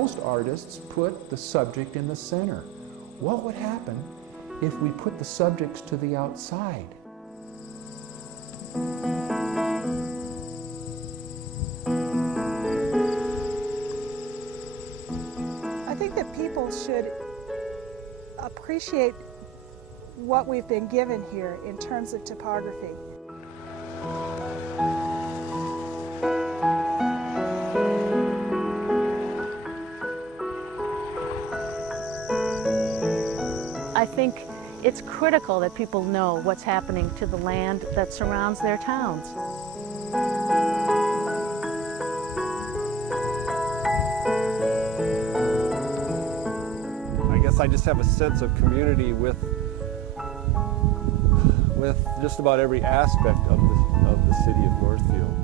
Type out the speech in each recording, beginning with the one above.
most artists put the subject in the center. What would happen if we put the subjects to the outside? I think that people should appreciate what we've been given here in terms of topography. I think it's critical that people know what's happening to the land that surrounds their towns. I guess I just have a sense of community with just about every aspect of the city of Northfield.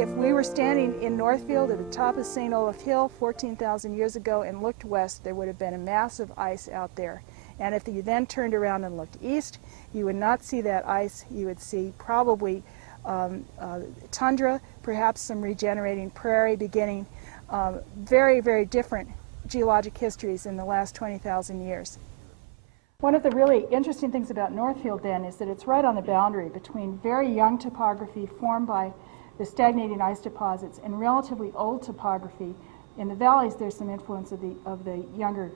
If we were standing in Northfield at the top of St. Olaf Hill 14,000 years ago and looked west, there would have been a massive ice out there. And if you then turned around and looked east, you would not see that ice. You would see probably tundra, perhaps some regenerating prairie, beginning very, very different geologic histories in the last 20,000 years. One of the really interesting things about Northfield then is that it's right on the boundary between very young topography formed by the stagnating ice deposits and relatively old topography. In the valleys there's some influence of the younger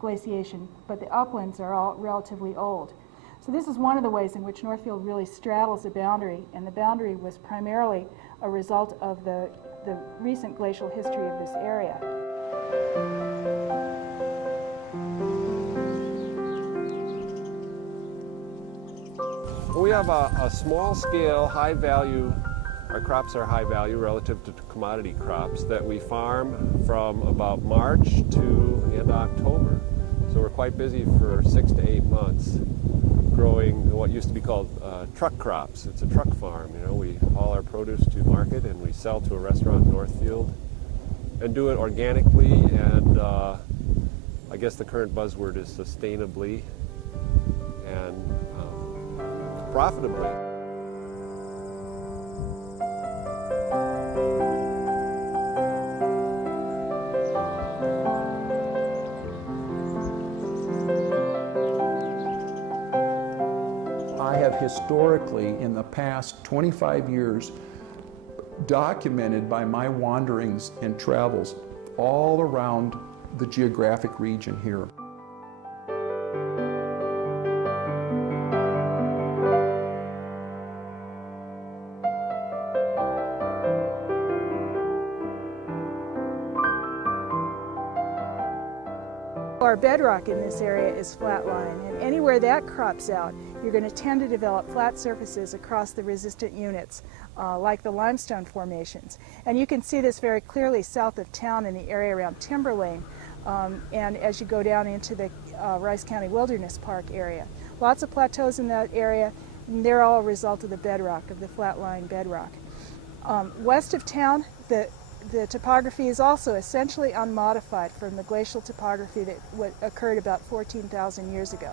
glaciation, but the uplands are all relatively old. So this is one of the ways in which Northfield really straddles the boundary, and the boundary was primarily a result of the recent glacial history of this area. We have a small-scale, high-value. Our crops are high value relative to commodity crops that we farm from about March to the end of October. So we're quite busy for 6 to 8 months growing what used to be called truck crops. It's a truck farm. You know, we haul our produce to market and we sell to a restaurant in Northfield and do it organically and I guess the current buzzword is sustainably and profitably. I have historically, in the past 25 years, documented by my wanderings and travels all around the geographic region here. Our bedrock in this area is flat-lying, and anywhere that crops out, you're going to tend to develop flat surfaces across the resistant units, like the limestone formations. And you can see this very clearly south of town in the area around Timberlane, and as you go down into the Rice County Wilderness Park area. Lots of plateaus in that area, and they're all a result of the bedrock, of the flat-lying bedrock. West of town, the topography is also essentially unmodified from the glacial topography that occurred about 14,000 years ago.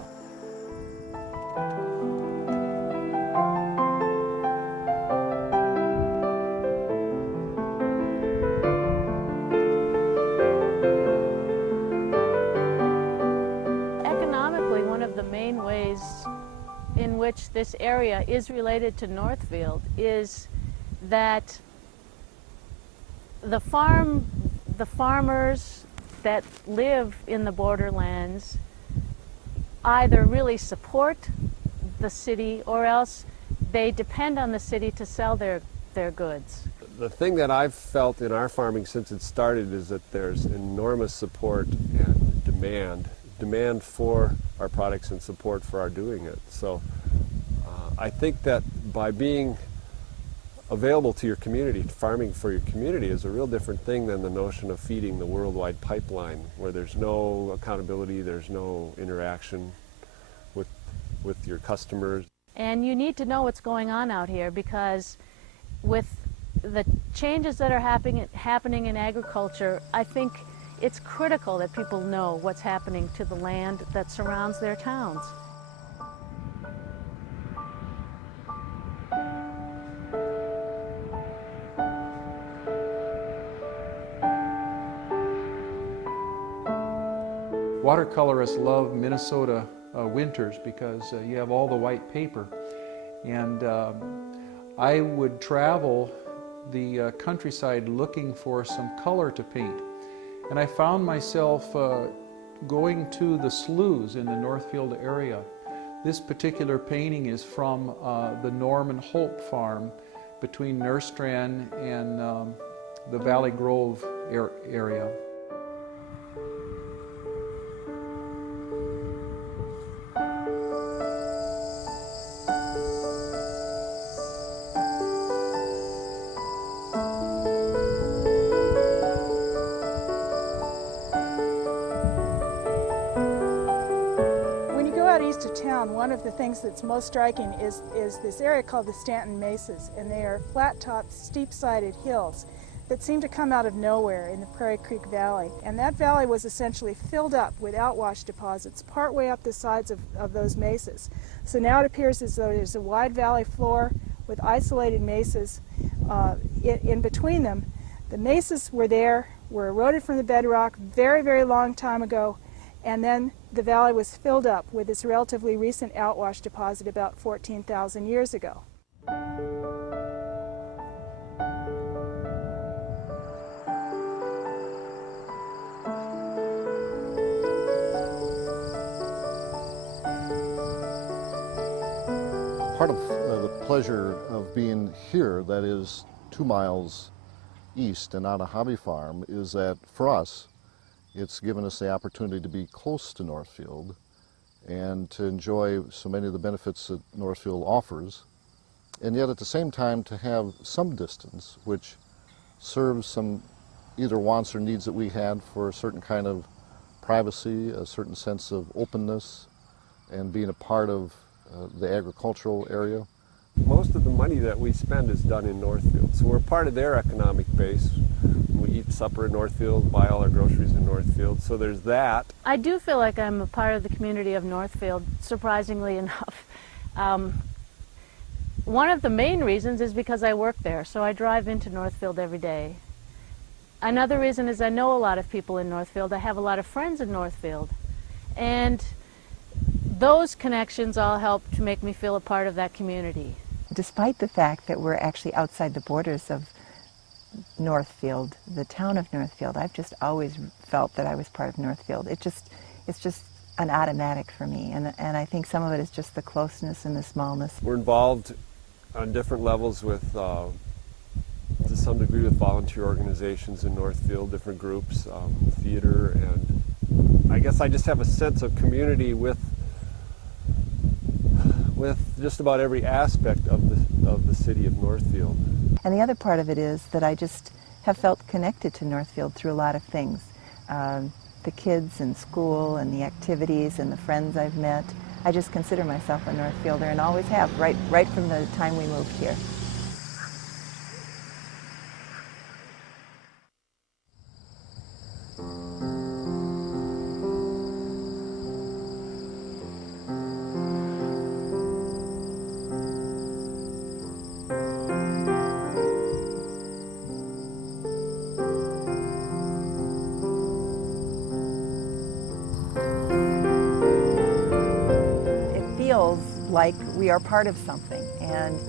Economically, one of the main ways in which this area is related to Northfield is that the farmers that live in the borderlands either really support the city or else they depend on the city to sell their goods. The thing that I've felt in our farming since it started is that there's enormous support and demand for our products and support for our doing it. So I think that by being available to your community, farming for your community, is a real different thing than the notion of feeding the worldwide pipeline, where there's no accountability, there's no interaction with your customers. And you need to know what's going on out here, because with the changes that are happening in agriculture, I think it's critical that people know what's happening to the land that surrounds their towns. Watercolorists love Minnesota winters because you have all the white paper, and I would travel the countryside looking for some color to paint, and I found myself going to the sloughs in the Northfield area. This particular painting is from the Norman Hope farm between Nerstrand and the Valley Grove area. East of town, one of the things that's most striking is this area called the Stanton Mesas, and they are flat-topped, steep-sided hills that seem to come out of nowhere in the Prairie Creek Valley. And that valley was essentially filled up with outwash deposits partway up the sides of those mesas. So now it appears as though there's a wide valley floor with isolated mesas in between them. The mesas were eroded from the bedrock very, very long time ago, and then the valley was filled up with this relatively recent outwash deposit about 14,000 years ago. Part of the pleasure of being here, that is 2 miles east and on a hobby farm, is that for us, it's given us the opportunity to be close to Northfield and to enjoy so many of the benefits that Northfield offers, and yet at the same time to have some distance which serves some either wants or needs that we had for a certain kind of privacy, a certain sense of openness, and being a part of the agricultural area. Most of the money that we spend is done in Northfield, so we're part of their economic base. We eat supper in Northfield, buy all our groceries in Northfield, so there's that. I do feel like I'm a part of the community of Northfield, surprisingly enough. One of the main reasons is because I work there, so I drive into Northfield every day. Another reason is I know a lot of people in Northfield. I have a lot of friends in Northfield, and those connections all help to make me feel a part of that community. Despite the fact that we're actually outside the borders of Northfield, the town of Northfield, I've just always felt that I was part of Northfield. It's just an automatic for me, and I think some of it is just the closeness and the smallness. We're involved on different levels with, to some degree, with volunteer organizations in Northfield, different groups, theater, and I guess I just have a sense of community with just about every aspect of the city of Northfield. And the other part of it is that I just have felt connected to Northfield through a lot of things. The kids and school and the activities and the friends I've met. I just consider myself a Northfielder and always have, right from the time we moved here. Like we are part of something, and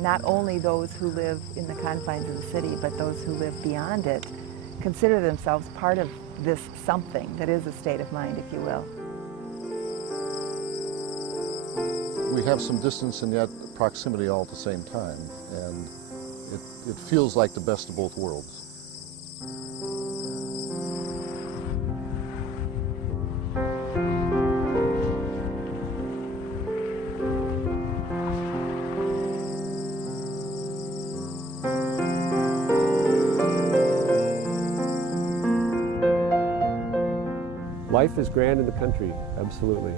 not only those who live in the confines of the city, but those who live beyond it consider themselves part of this something that is a state of mind, if you will. We have some distance and yet proximity all at the same time, and it feels like the best of both worlds. life is grand in the country, absolutely.